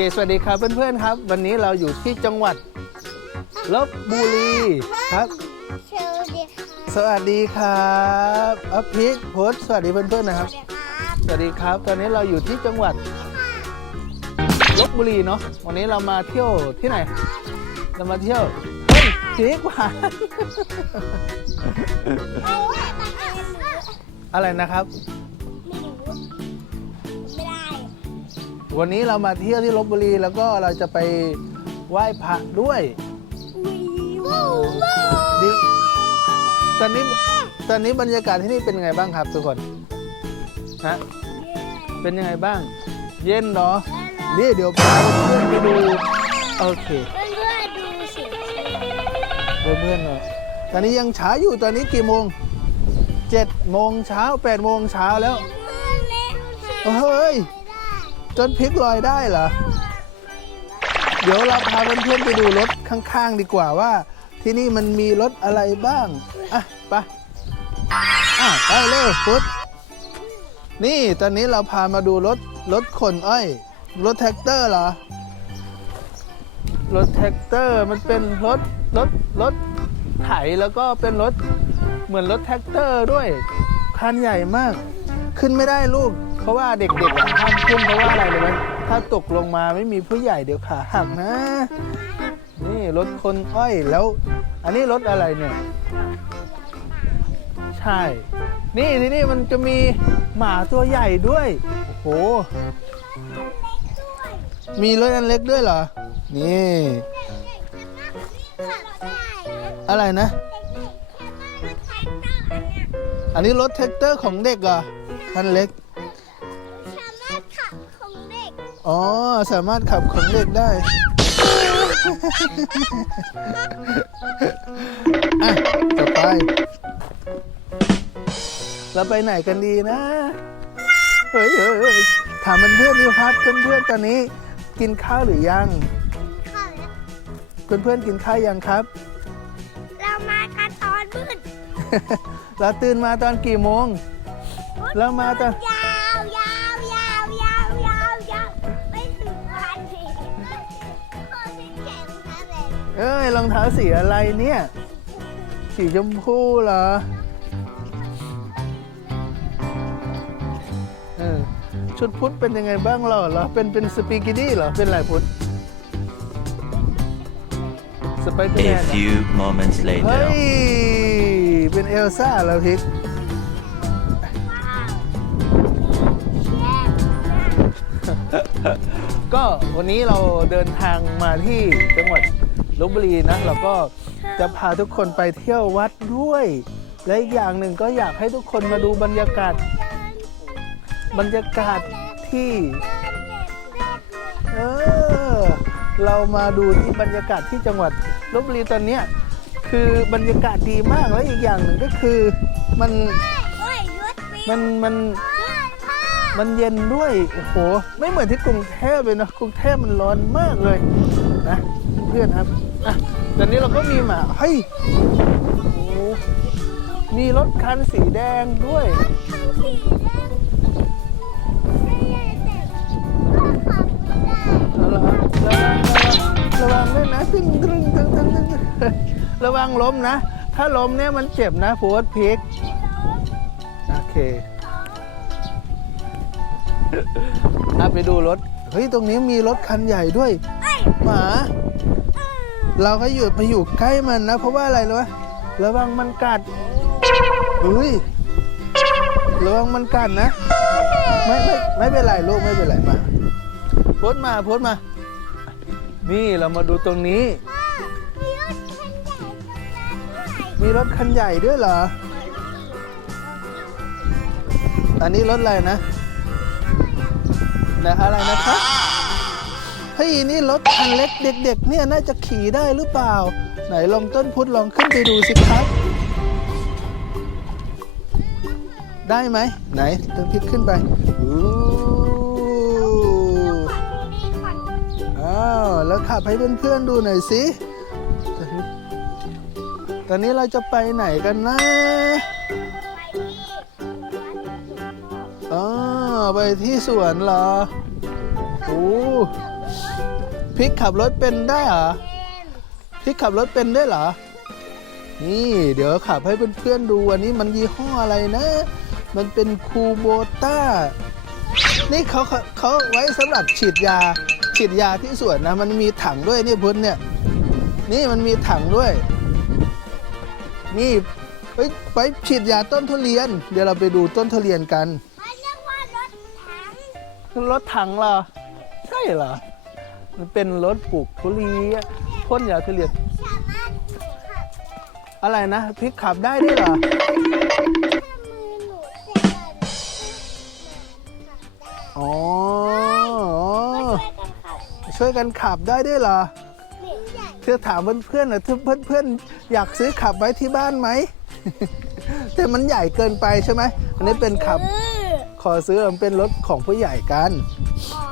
เคสวัสดีครับเพื่อนๆครับ วันนี้เราอยู่ที่จังหวัดลบบุรีครับเชลดีค่ะสวัสดีครับอภิษโพสสวัสดีเพื่อนๆนะครับสวัสดีครับสวัสดีครับ ตอนนี้เราอยู่ที่จังหวัดลบบุรีเนาะวันนี้เรามาเที่ยวที่ไหน เรามาเที่ยวเฮ้ยจีกว่า โอ้ยมันเองหนูอะไรนะครับ วันนี้เรามาเที่ยวที่ลบบุรีแล้วก็เราจะไปไหว้พระด้วยวู้วู้ดิตอนนี้ตอนนี้บรรยากาศที่นี่เป็นยังไงบ้างครับทุกคนฮะเป็นยังไงบ้าง เย็นเนาะนี่เดี๋ยวพาเพื่อนๆไปดูโอเคเพื่อนๆดูสิเพื่อนๆเนาะตอนนี้ยังเช้าอยู่ตอนนี้กี่โมงเจ็ดโมงเช้าแปดโมงเช้าแล้วเพื่อนเล่นสิเฮ้ย จนพลิกลอยได้เหรอ เดี๋ยวเราพาเพื่อนๆไปดูรถข้างๆดีกว่าว่า ที่นี่มันมีรถอะไรบ้าง อะไปอะไปเร็วพุทธนี่ตอนนี้เราพามาดูรถรถขนอ้อย รถแท็กเตอร์เหรอ รถแท็กเตอร์มันเป็นรถรถรถไถแล้วก็เป็นรถเหมือนรถแท็กเตอร์ด้วยคันใหญ่มาก ขึ้นไม่ได้ลูก ราะว่าเด็กๆอะห้ามขึ้นเพราะว่าอะไรรู้ไหมถ้าตกลงมาไม่มีผู้ใหญ่เดี๋ยวขาหักนะ นี่รถคนอ้อยแล้ว อันนี้รถอะไรเนี่ย ใช่ นี่ที่นี่มันจะมีหมาตัวใหญ่ด้วย โอ้โห มีรถอันเล็กด้วยเหรอ นี่ อะไรนะ อันนี้รถแท็กเตอร์ของเด็กเหรอะคันเล็ก อ๋อ สามารถขับของเด็กได้อะต่อไป เราไปไหนกันดีนะ เฮ้ยเฮ้ยเฮ้ยถามเพื่อนๆดีครับเพื่อนๆตอนนี้ กินข้าวหรือยังค่ะแล้วเพื่อนๆกินข้าวยังครับ เรามากันตอนมืด เราตื่นมาตอนกี่โมง เรามาตอน ยา เลยเอ้ยรองเท้าสีอะไรเนี่ย สีชมพูเหรอเออชุดพุทธเป็นยังไงบ้างเหรอเหรอเป็นเป็นสปีกินี่เหรอเป็นอะไรพุทธสไปเดอร์แม A นเหรอ few moments เฮ้ย later. เป็นเอลซ่าแล้วพิก ก็วันนี้เราเดินทางมาที่จังหวัด ลบบุรีนะเราก็จะพาทุกคนไปเที่ยววัดด้วย และอีกอย่างหนึ่งก็อยากให้ทุกคนมาดูบรรยากาศ บรรยากาศที่เออเรามาดูที่บรรยากาศที่จังหวัดลบบุรีตอนเนี้ยคือบรรยากาศดีมากแล้วอีกอย่างหนึ่งก็คือมันมันมันมันเย็นด้วยโอ้โหไม่เหมือนที่กรุงเทพเลยนะกรุงเทพมันร้อนมากเลยนะเพื่อนครับ อะตอนนี้เราก็มีหมาเฮ้ยโอ้มีรถคันสีแดงด้วยคันสีแดงระวังระวังระวังด้วยนะตึงตึงตึงตึงตึงระวังล้มนะ ถ้าล้มเนี่ยมันเจ็บนะโฟร์ดพิกโอเคอะไปดูรถ เฮ้ย ตรงนี้มีรถคันใหญ่ด้วย หมา เราก็อยู่ไปอยู่ใกล้มันนะ เพราะว่าอะไรรู้ไหมระวังมันกัดเฮ้ยระวังมันกัดนะ ไม่ไม่ไม่เป็นไรลูกไม่เป็นไรมาโพสมาโพสมา นี่เรามาดูตรงนี้ มีรถคันใหญ่ด้วยมีรถคันใหญ่ด้วยเหรอ อันนี้รถอะไรนะนะอะไรนะครับ เฮ้ยนี่รถคันเล็กเด็ก ๆ เนี่ยน่าจะขี่ได้หรือเปล่า ไหนลองต้นพุทธลองขึ้นไปดูสิครับ ได้ไหมไหนต้นพิษขึ้นไปอู้นี่คันอ้าวแล้วขับให้เพื่อนๆดูหน่อยสิตอนนี้เราจะไปไหนกันนะไปที่อ๋อไปที่สวนเหรอโอ้ พริกขับรถเป็นได้เหรอพริกขับรถเป็นด้วยเหรอ นี่เดี๋ยวขับให้เพื่อนๆดูอันนี้มันยี่ห้ออะไรนะ มันเป็นคูโบต้า นี่เขาเขาเขาไว้สำหรับฉีดยา ฉีดยาที่สวนนะ มันมีถังด้วยนี่พุทธเนี่ย นี่มันมีถังด้วย นี่ไว้ไว้ฉีดยาต้นทุเรียน เดี๋ยวเราไปดูต้นทุเรียนกันเขาเรียกว่ารถถังรถถังเหรอ ใช่เหรอ มันเป็นรถปลูกทุเรียนพ่นยาทุเรียนสามารถถูกขับอะไรนะพริกขับได้ด้วยเหรอถ้ามือหนูเสร็จแล้วหนูขับได้อ๋อก็ช่วยกันขับช่วยกันขับได้ด้วยเหรอนี่ใหญ่เธอถามเพื่อนๆนะเพื่อนๆอยากซื้อขับไว้ที่บ้านไหมแต่มันใหญ่เกินไปใช่ไหมอันนี้เป็นขับเออขอซื้อมันเป็นรถของผู้ใหญ่กัน อ๋อ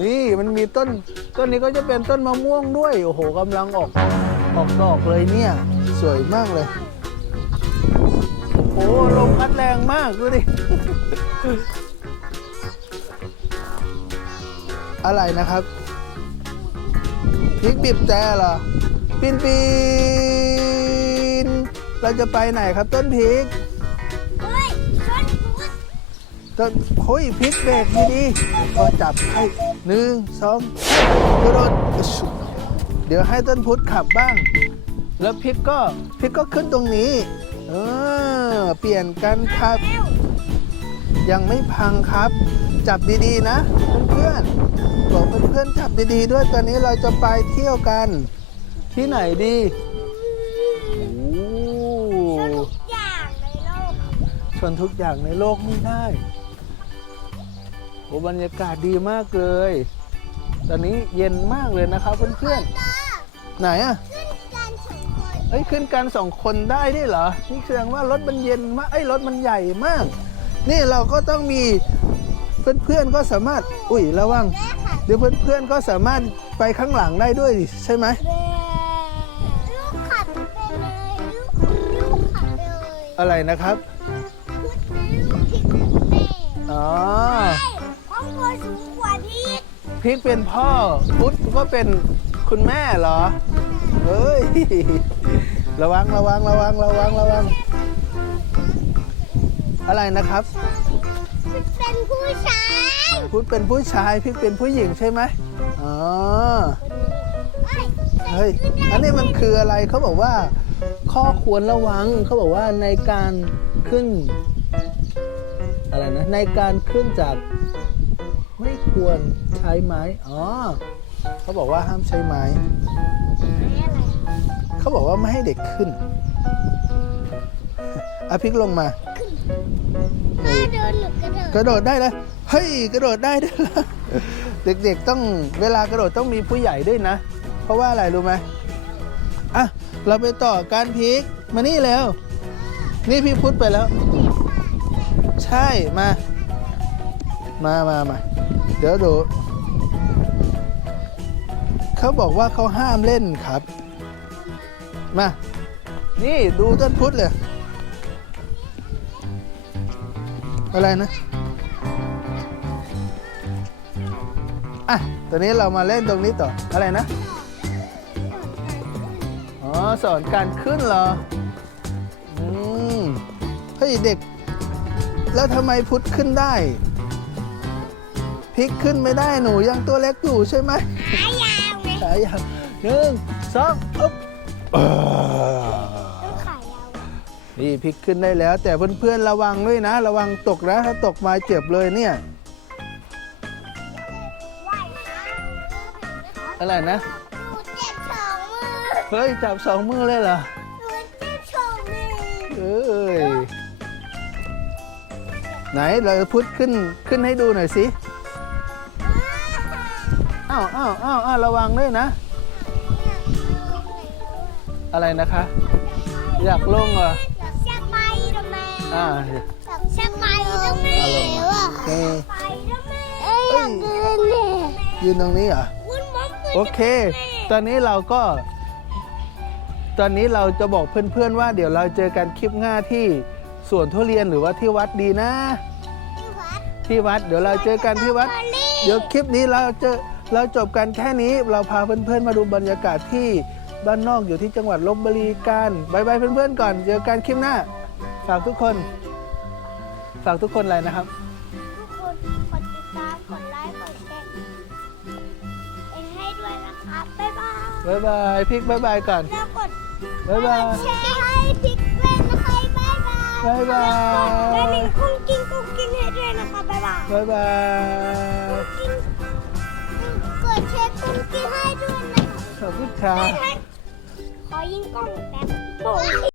นี่มันมีต้นต้นนี้ก็จะเป็นต้นมะม่วงด้วย โอ้โหกำลังออกออกดอกเลยเนี่ย สวยมากเลย โอ้โหลมพัดแรงมากดูดิ อะไรนะครับพริกบีบแต่เหรอปีนปีนเราจะไปไหนครับต้นพริกเฮ้ยชนพุทธต้นโอ้ยพริกเบรกดีๆก็จับให้ หนึ่งสองกระโดดเดี๋ยวให้ต้นพุทธขับบ้าง แล้วพริกก็พริกก็ขึ้นตรงนี้ เออ เปลี่ยนกันครับ ยังไม่พังครับ จับดีๆนะ เพื่อนๆบอกเพื่อนๆจับดีๆ ด้วยตอนนี้เราจะไปเที่ยวกัน ที่ไหนดีโอ้อย่างในโลกชนทุกอย่างในโลกไม่ได้โอ้บรรยากาศดีมากเลย ตอนนี้เย็นมากเลยนะครับเพื่อนๆไหนอะขึ้นกันสองคนเอ้ยขึ้นกันสองคนได้ด้วยเหรอ นี่แสดงว่ารถมันเย็นมากไอ้ยรถมันใหญ่มาก นี่เราก็ต้องมีเพื่อนๆก็สามารถ อุ้ยระวังแม่ค่ะเดี๋ยวเพื่อนๆก็สามารถไปข้างหลังได้ด้วยดิใช่ไหมลูกขับไปเลยลูกลูกขับไปเลย อะไรนะครับลูกผิดแม่อ๋อเพราะ ตัวสูงกว่าพี่พริกเป็นพ่อพุทธก็เป็นคุณแม่เหรอเฮ้ยระวังระวังระวังระวังระวัง อะไรนะครับเป็นผู้ชายพุทธเป็นผู้ชายพริกเป็นผู้หญิงใช่ไหมอ๋อเฮ้ยอันนี้มันคืออะไรเขาบอกว่า ข้อควรระวังเขาบอกว่าในการขึ้น อะไรนะในการขึ้นจาก ไม่ควรใช้ไม้ อ๋อ เขาบอกว่าห้ามใช้ไม้ เขาบอกว่าไม่ให้เด็กขึ้นอาพลิกลงมา แม่เดินหนูกระโดดกระโดดได้แล้วเฮ้ย กระโดดได้ด้วยเหรอเด็กๆต้องเวลากระโดดต้องมีผู้ใหญ่ด้วยนะ เพราะว่าอะไรรู้ไหมอะ เราไปต่อการพลิกมานี่แล้ว นี่พี่พุทธไปแล้ว ใช่ มา มามามา เดี๋ยวดูเขาบอกว่าเขาห้ามเล่นครับ มา นี่ดูต้นพุทธเลย อะไรนะ อะ ตอนนี้เรามาเล่นตรงนี้ต่อ อะไรนะ อ๋อ สอนการขึ้นเหรอ อืม เฮ้ย เด็ก แล้วทำไมพุทธขึ้นได้ พลิกขึ้นไม่ได้หนูยังตัวเล็กอยู่ใช่ไหมขายาวไงขายาวหนึ่งสองอ๊บเออลูกขายาวนี่พลิกขึ้นได้แล้ว แต่เพื่อนๆระวังด้วยนะ ระวังตกนะถ้าตกมาเจ็บเลยเนี่ยว่ายน้ำอะไรนะหนูเจ็บสองมือเฮ้ยจับสองมือเลยเหรอหนูเจ็บสองมือเอ้ยไหนเราพุทธขึ้นขึ้นให้ดูหน่อยสิ อ้าวอ้าวอ้าวอ้าวระวังด้วยนะ อะไรนะคะ อยากลงเหรอสไปเดอร์แมนอ่าสไปเดอร์แมนว่ะโอเคสไปเดอร์แมนเอ้ยอยากเดินเลยยืนตรงนี้เหรอคุณมอมโอเค ตอนนี้เราก็ ตอนนี้เราจะบอกเพื่อนๆว่า เดี๋ยวเราเจอกันคลิปหน้าที่สวนทุเรียนหรือว่าที่วัดดีนะ ที่วัดที่วัดเดี๋ยวเราเจอกันที่วัด เดี๋ยวคลิปนี้เราเจอ เราจบกันแค่นี้เราพาเพื่อนๆมาดูบรรยากาศที่บ้านนอกอยู่ที่จังหวัดลบบุรีกันบายบายเพื่อนๆก่อนเจอกันคลิปหน้า ฝากทุกคน ฝากทุกคนอะไรนะครับ ทุกคนกดติดตามกดไลค์กดแชร์เองให้ด้วยนะครับบ๊ายบายบายบายพิกบายบายก่อนแล้วกดบายบายแชร์ให้พิกเล่นนะคะบ๊ายบายบ๊ายบายกระดิ่งกุ้งกิ้งกุ้งกิ้งให้ด้วยนะคะบ๊ายบายบายบาย กิ้ง ขอบคุณค่ะ ขอยิงกล้องแป๊บโอ้ย